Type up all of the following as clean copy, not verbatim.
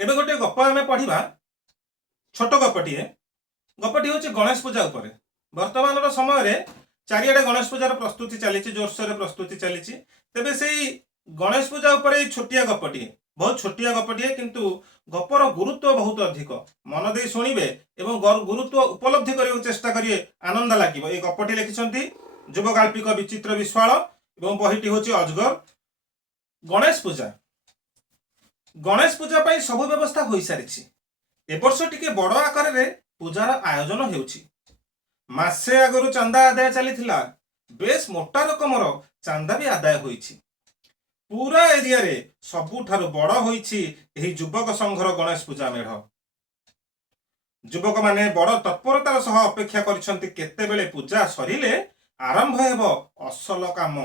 एबे गोटे गप आमे पढ़िबा छोट गपटीए गपटी हूँ गणेश पूजा उपर वर्तमान समय रे चारिआडे गणेश पूजार प्रस्तुति चली जोरसोर प्रस्तुति चली तेबे से गणेश पूजा उपर छोटिया गपटीए बहुत छोटिया गपटीए किंतु गपर गुरुत्व बहुत अधिक मन दे शुणिबे एवं गुरुत्व उपलब्धि करने चेष्टा करिए आनंद लगे। ये गपटी लिखिं युवगाल्पिक विचित्र विश्वाल एवं बहीटी हूँ अजगर। गणेश पूजा पाई सब व्यवस्था हो सारी ए वर्ष टिके बड़ आकार रे पूजार आयोजन हेउछि। मासे आगरु चांदा आदाय चलीथिला बेस मोटा रकमर चांदा भी आदाय होइछि। पूरा एरिया रे सबुठारु बड़ होइछि एही युवक संघर गणेश पूजा मेढ़। युवक माने बड़ तत्परतार सह अपेक्षा करिसंति केतेबेले पूजा सरिले आरंभ हेबो असल काम।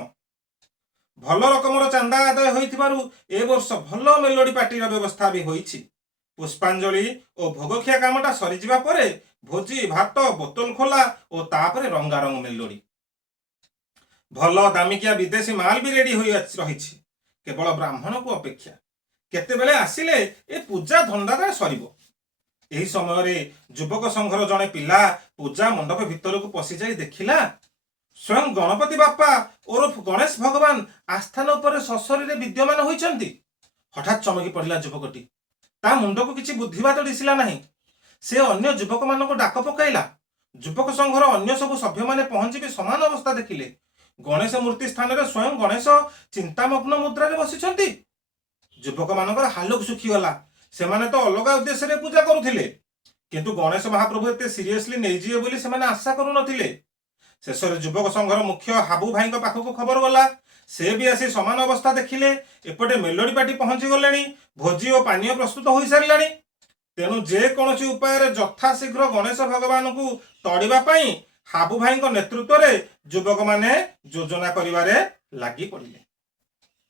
भल रकमर चांदा आदाय होइथिबारु ए वर्ष भल मेलोडी पार्टीर व्यवस्था भी होइछि। पुष्पांजलि और भोगखिया कामटा सरीजिबा परे भोजी भात बोतल खोला और तापरे रंगारंग मेलोडी। भल दामिकिया विदेशी माल भी रेडी होई रहिछि केवल ब्राह्मण को अपेक्षा केतेबेले आसिले ए पूजा धंदाटा सरीबो। एही समय रे युवक संघर जणे पिला पूजा मंडप भितर को पसी जाई देखिला स्वयं गणपति बापा ओरफ गणेश भगवान आस्थान उपर सशरीरे विद्यमान होइचंती। हठात चमकी पड़िला युवकटी ता मुंड को किसी बुद्धिवाद दिशिला नहीं। से अन्य युवक मान को डाक पकाइला। युवक संघर अन्य सब सभ्य माने पहुंची समान अवस्था देखिले गणेश मूर्ति स्थान रे स्वयं गणेश चिंतामग्न मुद्रा रे बसिछंती। युवक मानकर हालुक सुखीगला। से माने तो अलग उद्देश्य रे पूजा करुथिले किंतु गणेश महाप्रभु एते सीरियसली नै जिए बोली से माने आशा करू नथिले। शेष युवक संघर मुख्य हाबू भाई पाखक खबर गला। से भी आसी समान अवस्था देखिले। एपटे मेलोडी पार्टी पहुंची गले भोजी और पानीय प्रस्तुत हो सारे। तेणु जेकोसी उपाय यथाशीघ्र गणेश भगवान को तड़िबा पई हाबू भाई नेतृत्व रे युवक माने योजना करिवारे लागि पड़िले।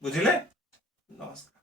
बुझिले। नमस्कार।